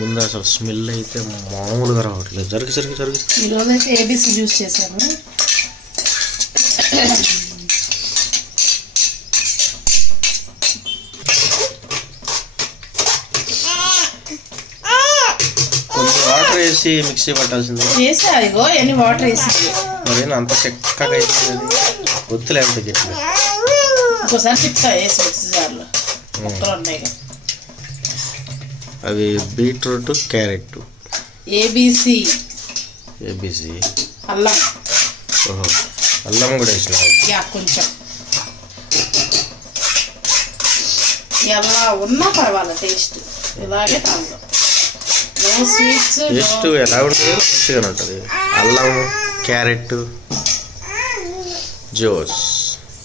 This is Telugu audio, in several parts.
ముందు అసలు స్మెల్ అయితే మామూలుగా రావట్లేదు. జరుగు ఈరోజు అయితే ఏబీసీ జ్యూస్ చేశాను. కొంచెం వాటర్ వేసి మిక్సీ పట్టాల్సింది. వేసా ఇగో ఎన్ని వాటర్ వేసి మరేనా అంత చెక్కగా అయిపోయింది. వద్దులేకపోతే గట్టిగా ఇంకోసారి చిక్కా వేసి మిక్సీ జార్లో ముక్కలు ఉన్నాయి. అవి బీట్రూట్, క్యారెట్, ఏబీసీ అల్లం. ఓహో, అల్లం కూడా వేసినావు. కొంచెం ఎలా ఉన్నా పర్వాలేదు, టేస్ట్ ఇలాగే తాగుదాం. టేస్ట్ ఎలా ఉంటుంది? మంచిగానే ఉంటుంది. అల్లం, క్యారెట్ జ్యూస్,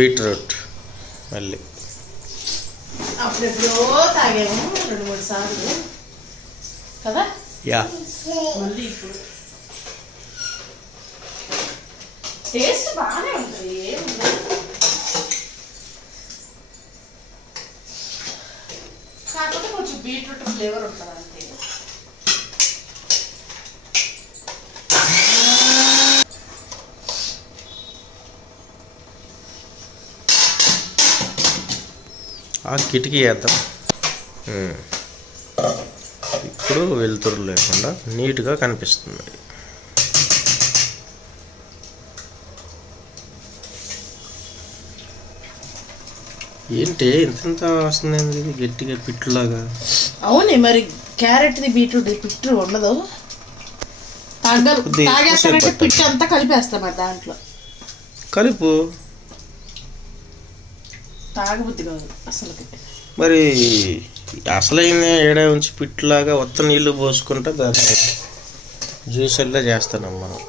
బీట్రూట్ మళ్ళీ అప్పుడెప్పుడో తాగాము 2-3 సార్లు కదా. మళ్ళీ ఇప్పుడు టేస్ట్ బాగానే ఉంటుంది. ఏముంది కాకపోతే కొంచెం బీట్రూట్ ఫ్లేవర్ ఉంటుంది అంతే. ఆ కిటికీ వేద్దాం. ఇప్పుడు వెలుతురు లేకుండా నీట్గా కనిపిస్తుంది. ఏంటి ఇంత వస్తుంది గట్టిగా పిట్టులాగా? అవునే మరి, క్యారెట్ది బీట్రూట్ పిట్టు ఉండదు. తాగేస్తానంటే పిట్టు అంతా కలిపేస్తా మరి దాంట్లో. కలుపు, తాగబుద్ధి కాదు అసలు. మరి అసలైన ఏడా ఉంచి పిట్టులాగా ఒత్త నీళ్లు పోసుకుంటే దాన్ని జ్యూస్ ఎలా చేస్తున్నాం మనం.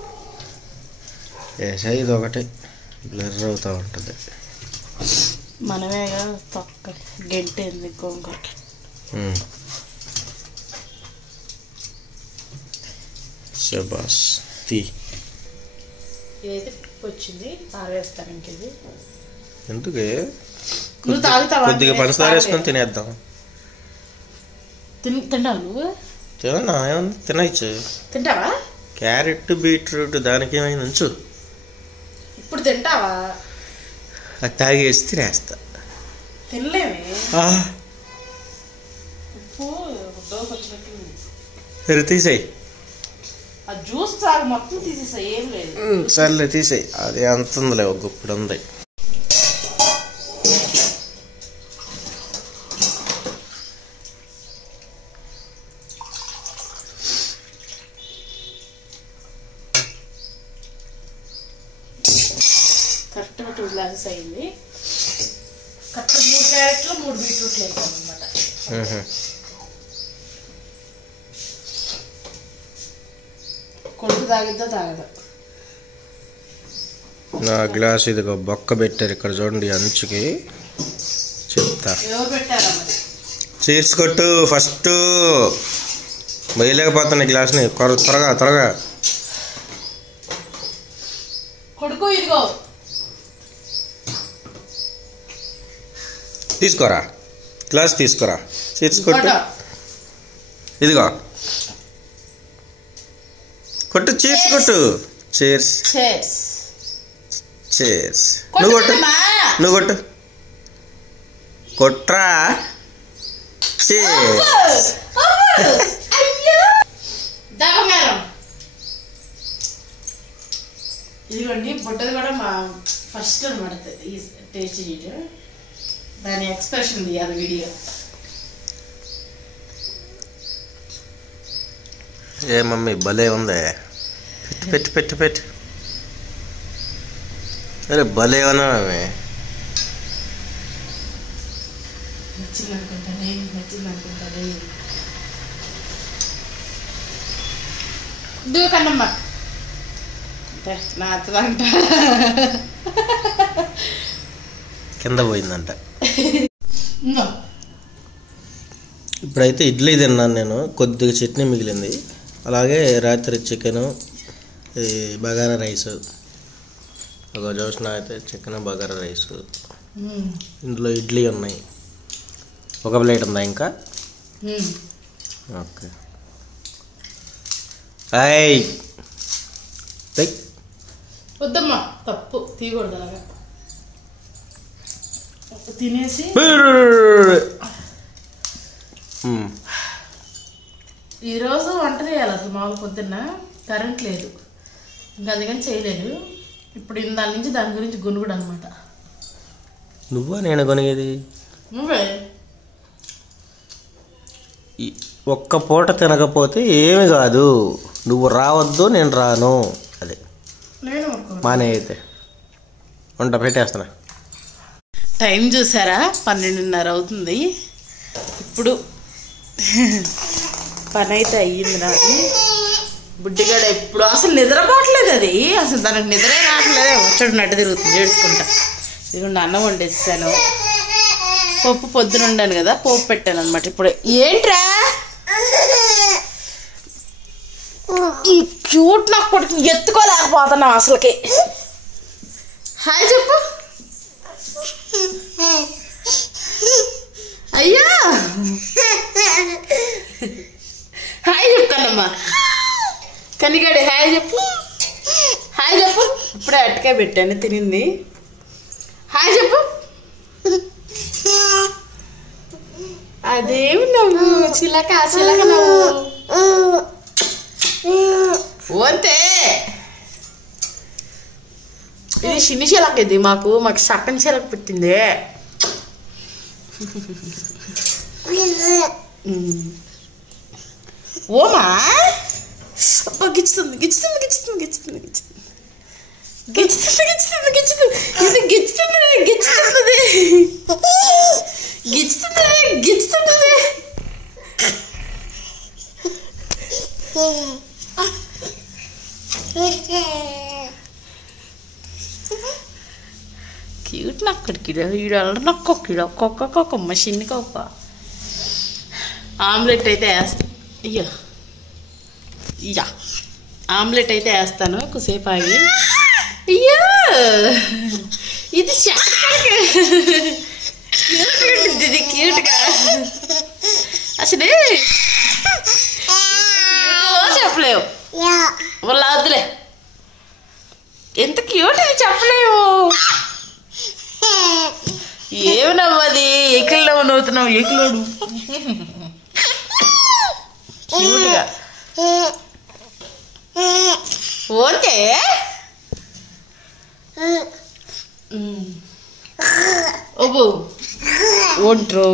వేసా ఇది ఒకటి బ్లర్ అవుతూ ఉంటుంది. మనమేగా తొక్క గెంటేంది గోంగూరకి. శబాస్ తీ. ఇదైతే వచ్చింది, ఆరేస్తాను. ఇంకేది ఎందుకే? నువ్వు తాగుతావా? కొద్దిగా పంచదార వేసుకొని తినేద్దాం. తింటావు నువ్వు? తినా, ఏమన్నా తినచ్చు. తింటావా? క్యారెట్, బీట్రూట్ దానికి ఏమైనా ఉంచు. ఇప్పుడు తింటావా? అది తాగేసి తినేస్తా. తినలేమే, సరే తీసేయి. ఆ జ్యూస్ తాగు, మొత్తం తీసేసా, ఏం లేదు. సర్లే తీసేయి. అది అంత ఉందిలే, ఒక గుప్పుడు ఉంది. కరెక్ట్గా 2 గ్లాసెస్ అయింది. కరెక్ట్ 3 క్యారెట్లు 3 బీట్రూట్లు వేసాను అనమాట. కొడుకు తాగిద్దా తాగదా? నా గ్లాస్ ఇదిగో బొక్క పెట్టారు ఇక్కడ చూడండి అంచుకి. చెప్తా. ఎవరు పెట్టారా మరి? చీర్స్ కొట్టు ఫస్ట్. వేయలేకపోతున్నా గ్లాస్ని. త్వరగా కొడుకు. ఇదిగో తీసుకోరా, గ్లాస్ తీసుకోరా. చీర్స్ కొట్టు. ఇదిగో కొట్టు, చీర్స్ కొట్టు. చీర్స్. నువ్వు కొట్టు. కొట్రా. చీర్స్. ఇదిగోండి, బుట్టది కూడా మా ఫస్ట్ అనమాట టేస్ట్ చేయడం. దాని ఎక్స్ప్రెషన్ తీయాలి వీడియో. ఏ మమ్మీ భలే ఉంది. పెట్టు. అరే భలే ఉన్నా మమ్మీ. నచ్చింది అనుకుంటానే. దూకన్నమ్మా నాచదంట. కింద పోయిందంట. ఇప్పుడైతే ఇడ్లీ తిన్నాను నేను. కొద్దిగా చట్నీ మిగిలింది. అలాగే రాత్రి చికెను, బగారా రైస్. ఒక చూసిన అయితే చికెన్ బగారా రైస్. ఇందులో ఇడ్లీ ఉన్నాయి. ఒక ప్లేట్ ఉందా ఇంకా? ఓకే. అయ్ వద్దమ్మా, తప్పు తీయకూడదు అలాగా. తినేసి ఈరోజు వంట చేయాలి. అసలు మామూలు పొద్దున్న కరెంట్ లేదు, ఇంకా అందుకని చేయలేదు. ఇప్పుడు దాని నుంచి దాని గురించి గునుగుడు అనమాట. నువ్వా నేను కొనిగేది? నువ్వే. ఒక్క పూట తినకపోతే ఏమి కాదు, నువ్వు రావద్దు నేను రాను. అదే నేను మానే అయితే వంట పెట్టేస్తున్నా. టైం చూసారా, 12:30 అవుతుంది. ఇప్పుడు పని అయితే అయ్యింది నాది. బుడ్డిగాడ ఎప్పుడు అసలు నిద్రపోవట్లేదు, అది అసలు దానికి నిద్రే రావట్లేదే, వచ్చాడు నడ్డు తిరుగుతుంది ఏడుచుకుంటా. ఇదిగోండి అన్నం వండేస్తాను. పప్పు పొద్దున వండాను కదా, పోపు పెట్టాను అనమాట. ఇప్పుడు ఏంట్రా ఈ క్యూట్ నాకు కొడుకు ఎత్తుకోలేకపోతున్నాం అసలుకి. హాయ్ చెప్పు. అయ్యా హాయ్ చెప్తానమ్మా. కనిగాడి హాయ్ చెప్పు, హాయ్ చెప్పు. ఇప్పుడే అట్టకాయ పెట్టాను, తినింది. హాయ్ చెప్పు. అదేమి నవ్వు, చిలక చిలక నవ్వు. ఓంతే ఇది చిన్ని చిలక, ఇది మాకు సక్కని చిలక పెట్టింది. ఓమా గిచ్చుతుంది గిచ్చుతుంది గిచ్చుతుంది గిచ్చుతుంది గిచ్చుతుంది గిచ్చుతుంది గిచ్చుతుంది ఇది గిచ్చుతుంది గిచ్చుతుంది గిచ్చుతుంది గిచ్చుతుంది. క్యూట్ నక్కడికి ఈడల్లా నక్కొక్కిడ ఒక్కొక్క మషిన్ని కొక్క. ఆమ్లెట్ అయితే వేస్తా. అయ్యో ఇయ్యా ఆమ్లెట్ అయితే వేస్తాను కుసేపు ఆగి. అయ్యో ఇది ఇది క్యూట్గా అసలే చెప్పలేవు. వాళ్ళ వద్దులే, ఎంత క్యూట్ అని చెప్పలేవు. ఏమి నవ్వది, ఎకిల్లో నవ్వుతున్నావు. ఎకిలోడు క్యూట్గా ఓకే. ఓబో ఒంట్రో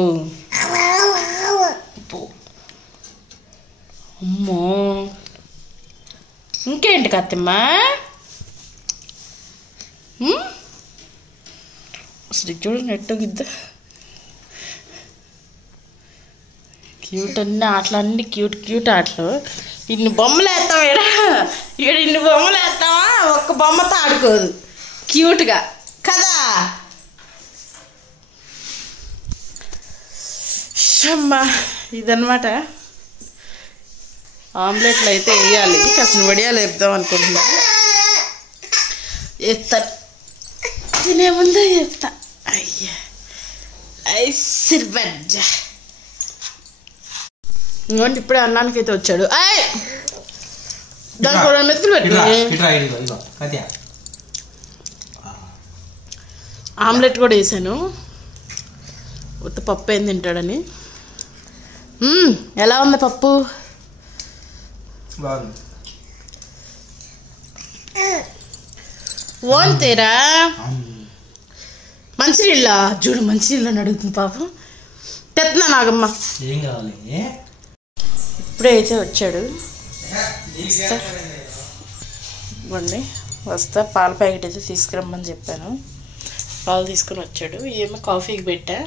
అమ్మో. ఇంకేంటి కత్తమ్మ, అసలు చూడు నెట్టు గిద్ద క్యూట్ అన్ని ఆటలు, అన్ని క్యూట్ క్యూట్ ఆటలు. ఇన్ని బొమ్మలు వేస్తాం ఈడ ఇన్ని బొమ్మలు వేస్తావా, ఒక్క బొమ్మతో ఆడుకోదు క్యూట్గా కదా. అమ్మా ఇదన్నమాట. ఆమ్లెట్లు అయితే వేయాలి, కాసిన వడియాలు వేద్దాం అనుకుంటున్నా. వేస్తా తినే ముందే చెప్తా. అయ్యా ఐసిర్బజ్జ ఇంకోండి ఇప్పుడే అన్నానికి అయితే వచ్చాడు. దానికి కూడా మెతుకులు పెట్టి ఆమ్లెట్ కూడా వేసాను. ఉత్త పప్పు ఏం తింటాడని. ఎలా ఉంది పప్పు? ఓంతేరా మంచినీళ్ళ చూడు, మంచినీళ్ళని అడుగుతుంది పాపం. తెస్తున్నా నాగమ్మ. ఇప్పుడే అయితే వచ్చాడు. ఇవ్వండి వస్తా, పాల ప్యాకెట్ అయితే తీసుకురమ్మని చెప్పాను. పాలు తీసుకుని వచ్చాడు. ఏమో కాఫీకి పెట్టా,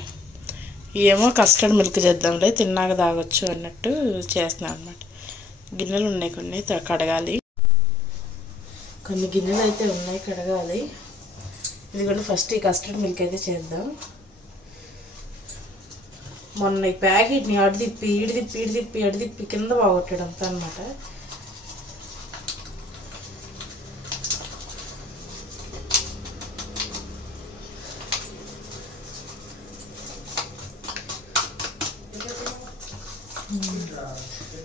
ఏమో కస్టర్డ్ మిల్క్ చేద్దాంలే తిన్నాక తాగొచ్చు అన్నట్టు చేస్తున్నాను అనమాట. గిన్నెలు ఉన్నాయి కొన్ని కడగాలి, కొన్ని గిన్నెలు అయితే ఉన్నాయి కడగాలి. ఇదిగోండి ఫస్ట్ ఈ కస్టర్డ్ మిల్క్ అయితే చేద్దాం. మొన్న ఈ ప్యాకెట్ని అడిదిప్పి ఇడిదిప్పి ఇడిదిప్పి అడిదిప్పి కింద బాగొట్టాడు అంతా అనమాట.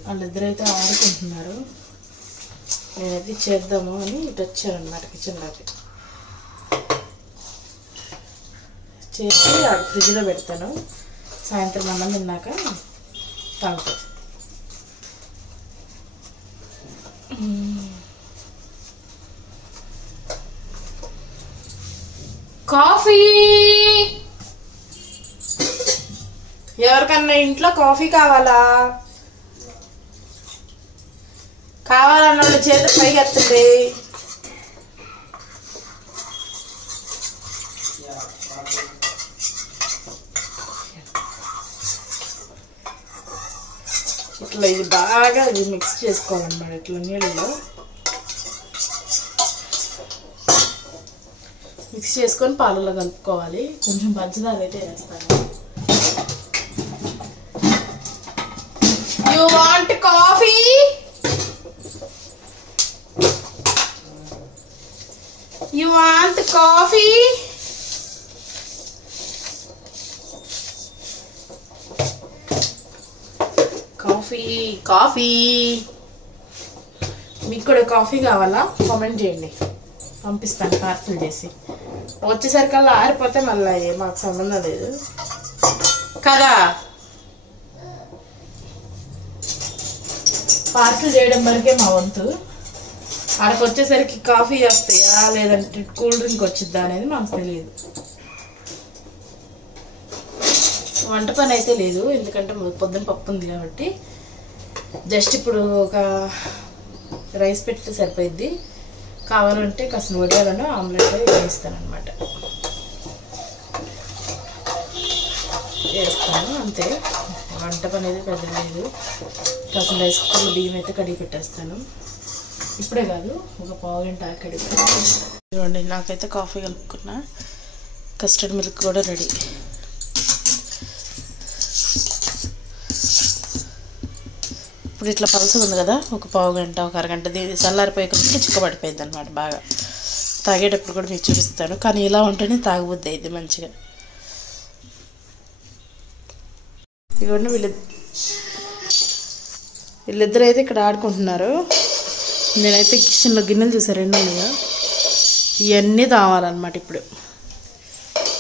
వాళ్ళిద్దరైతే ఆడుకుంటున్నారు. నేనైతే చేద్దాము అని ఇటు వచ్చాను అన్నమాట కిచెన్లోకి. చేసి ఫ్రిడ్జ్లో పెడతాను, సాయంత్రం అన్నం తిన్నాక తాగుతాను. కాఫీ ఎవరికన్నా ఇంట్లో కాఫీ కావాలా? కావాలన్న వాళ్ళు చేతులు పైకి ఎత్తండి. ఇట్లా ఇది బాగా ఇది మిక్స్ చేసుకోవాలన్నమాట. ఇట్లా నీళ్ళలో మిక్స్ చేసుకొని పాలలో కలుపుకోవాలి. కొంచెం పంచదార అయితే వేస్తాను. You want coffee? You want coffee? Coffee coffee. మీకు కూడా కాఫీ కావాలా? కామెంట్ చేయండి, పంపిస్తాను పార్సల్ చేసి. వచ్చేసరికల్లా ఆరిపోతే మళ్ళీ మాకు సంబంధం లేదు కదా. పార్సల్ చేయడం వరకే మా వంతు. ఆడకు వచ్చేసరికి కాఫీ వస్తాయా లేదంటే కూల్ డ్రింక్ వచ్చిద్దా అనేది మాకు తెలియదు. వంట పని అయితే లేదు, ఎందుకంటే పొద్దున పప్పు ఉంది కాబట్టి. జస్ట్ ఇప్పుడు ఒక రైస్ పెడితే సరిపోయిద్ది. కావాలంటే కాసిన వడియాలను ఆమ్లెట్ వేస్తాను అనమాట. వేస్తాను అంతే, వంట పని అయితే పెద్ద లేదు. కాసిన రైస్ కుక్కర్లో బియ్యం అయితే కడిగి పెట్టేస్తాను. ఇప్పుడే కాదు, ఒక పావు గంట కడిగి పెట్టండి. నాకైతే కాఫీ కలుపుకున్నా, కస్టర్డ్ మిల్క్ కూడా రెడీ. ఇప్పుడు ఇట్లా పలుసగా ఉంది కదా, ఒక పావు గంట ఒక అరగంట చల్లారిపోయాక చిక్కబడిపోయింది అనమాట. బాగా తాగేటప్పుడు కూడా మీకు చూపిస్తాను, కానీ ఇలా ఉంటేనే తాగబుద్ది అయింది మంచిగా. ఇదిగోండి వీళ్ళిద్దరు అయితే ఇక్కడ ఆడుకుంటున్నారు. నేనైతే కిచెన్లో గిన్నెలు చూసాను, రెండు ఉన్నాయా, ఇవన్నీ తావాలన్నమాట. ఇప్పుడు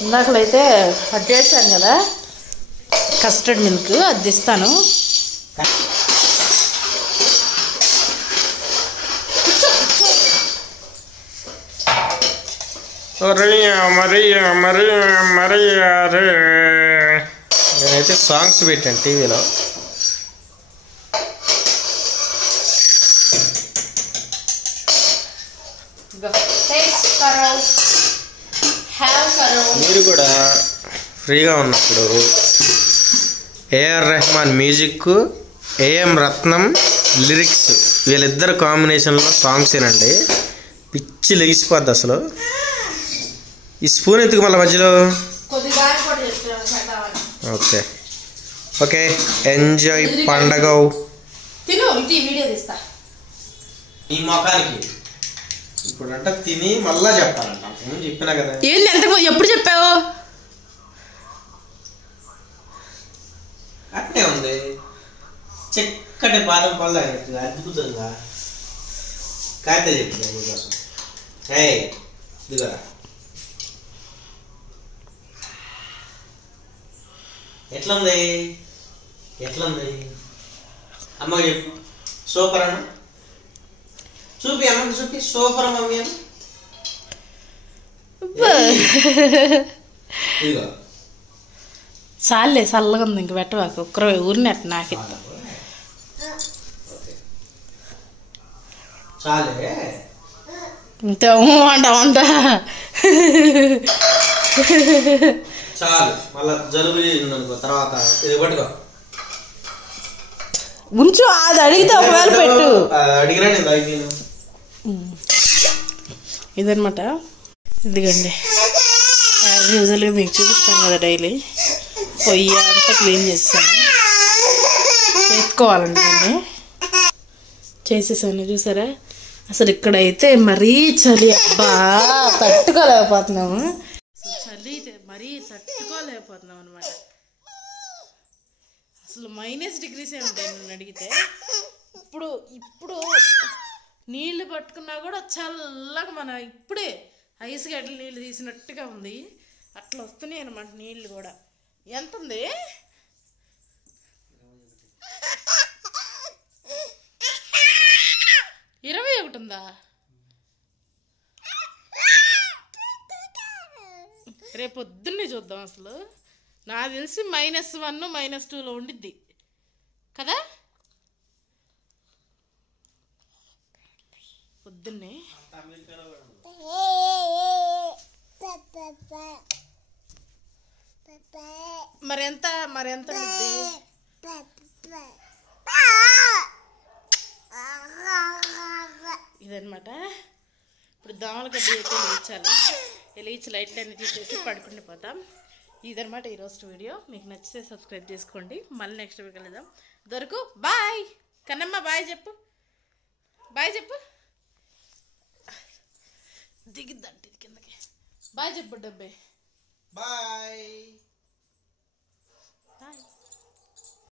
ఇందాకలైతే అది చేశాను కదా కస్టర్డ్ మిల్క్, అది ఇస్తాను. నేనైతే సాంగ్స్ పెట్టాను టీవీలో. మీరు కూడా ఫ్రీగా ఉన్నప్పుడు ఏఆర్ రెహమాన్ మ్యూజిక్, ఏఎం రత్నం లిరిక్స్, వీళ్ళిద్దరు కాంబినేషన్లో సాంగ్స్ ఏనండి. పిచ్చి లెగిసిపోద్ది అసలు. ఈ స్పూన్ ఎందుకు మళ్ళీ మధ్యలో? ఓకే ఓకే, ఎంజాయ్ పండగ. ఈ మొఖానికి ఇప్పుడు అంటే తిని మళ్ళా చెప్పాలంట. చెప్పినా కదా. ఏంటి ఎంత ఎప్పుడు చెప్పావు? అట్నే ఉంది, చక్కటి బాదం పళ్ళు అద్భుతంగా. కాగితే చెప్పింది మీకోసం. ఇదిగోరా, ఎట్లుంది ఎట్లుంది అమ్మ చెప్పు. సూపర్ అన్న, చూపి అమ్మకి చూపి. సూపర్ మమ్మీ అని. ఇదిగో చాలే, చల్లగా ఉంది, ఇంక పెట్టవాకు. ఒక్కరు ఊరినట్టు నాకు చాలే. ఇంత వంట వంట చాలు. మళ్ళా జలుబు అనుకో తర్వాత. ఇది పట్టుకో, ఉంచు. అది అడిగితే ఒకవేళ పెట్టు. అడిగినా నేను తాగిను. ఇదనమాట. ఇదిగండి, యాజ్ యూజువల్గా మీకు చూపిస్తాను కదా డైలీ. పొయ్యి అంతా క్లీన్ చేస్తాను, ఎత్తుకోవాలండి. దీన్ని చేసేసాను చూసారా. అసలు ఇక్కడైతే మరీ చలి, అబ్బా తట్టుకోలేకపోతున్నాము. చలి మరీ తట్టుకోలేకపోతున్నాం అనమాట. అసలు -డిగ్రీసే ఉంటాయి నన్ను అడిగితే. ఇప్పుడు ఇప్పుడు నీళ్లు పట్టుకున్నా కూడా చల్లగా మన ఇప్పుడే ఐస్ గడ్డలు నీళ్ళు తీసినట్టుగా ఉంది. అట్లా వస్తున్నాయి అనమాట నీళ్ళు కూడా. ఎంత ఉంది? 21 ఉందా? రేపు పొద్దున్నే చూద్దాం. అసలు నాకు తెలిసి -1 -2లో ఉండిద్ది కదా పొద్దున్నే. మరెంత ఉండిద్ది? ఇదనమాట. ఇప్పుడు దోమల గడ్డి అయితే వెలిగించి లైట్లు అన్ని తీసేసి పడుకుని పోతాం. ఇదనమాట ఈరోజు వీడియో. మీకు నచ్చితే సబ్స్క్రైబ్ చేసుకోండి. మళ్ళీ నెక్స్ట్ వీడియో కలుద్దాం. దొరకు బాయ్. కన్నమ్మ బాయ్ చెప్పు. బాయ్ చెప్పు. దిగిద్దంటే కిందకి. బాయ్ చెప్పు డబ్బే. బాయ్. బాయ్.